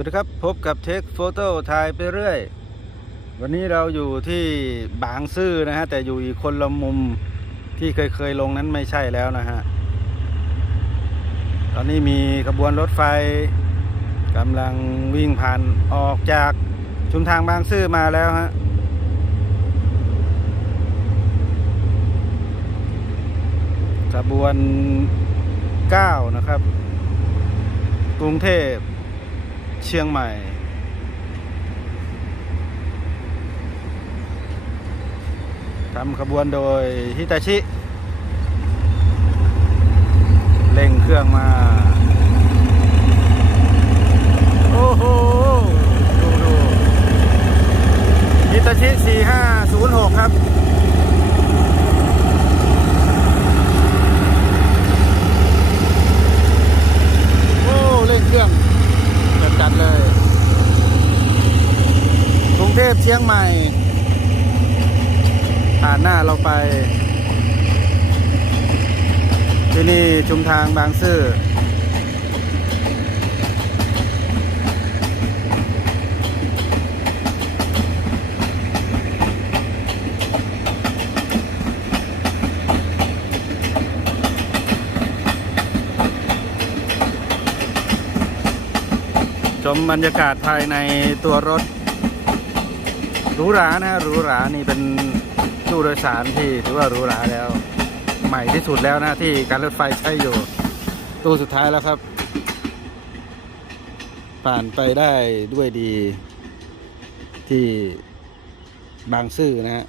วัสดีครับ พบกับเทคโฟโต้ถ่ายไปเรื่อย วันนี้เราอยู่ที่บางซื่อนะฮะ แต่อยู่อีกคนละมุมที่เคยเคยลงนั้นไม่ใช่แล้วนะฮะ ตอนนี้มีขบวนรถไฟกำลังวิ่งผ่านออกจากชุมทางบางซื่อมาแล้วฮะขบวน 9 นะครับ กรุงเทพ เชียงใหม่ ทำขบวนโดยฮิตาชิเร่งเครื่องมา โอ้โห ดูดูฮิตาชิ 4506 ครับ โอ้เร่งเครื่องจัดจัดๆเลย กรุ งเทพเชียงใหม่ผ่านหน้าเราไป ที่นี่ชุมทางบางซื่อชมบรรยากาศภายในตัวรถ รูหรานะฮะหรูหรานี่เป็นตู้โดยสารที่ถือว่าหรูหราแล้ว ใหม่ที่สุดแล้วนะที่การรถไฟใช้อยู่ตู้สุดท้ายแล้วครับ ผ่านไปได้ด้วยดี ที่บางซื่อนะฮะ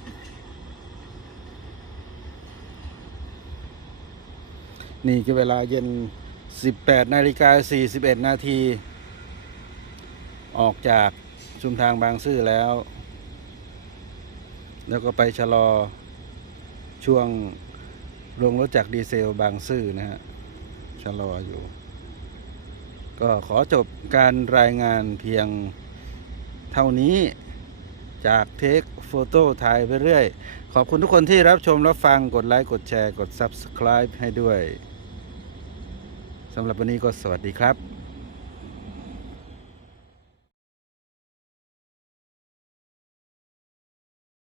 นี่คือเวลาเย็น 18 นาฬิกา 41 นาที ออกจากชุมทางบางซื่อแล้ว แล้วก็ไปชะลอช่วงลงรถจากดีเซลบางซื่อนะฮะชะลออยู่ ก็ขอจบการรายงานเพียงเท่านี้จากเทคโฟโต้ถ่ายไปเรื่อย ขอบคุณทุกคนที่รับชม รับฟังกดไลค์ กดแชร์ กด Subscribe ให้ด้วยสำหรับวันนี้ก็สวัสดีครับ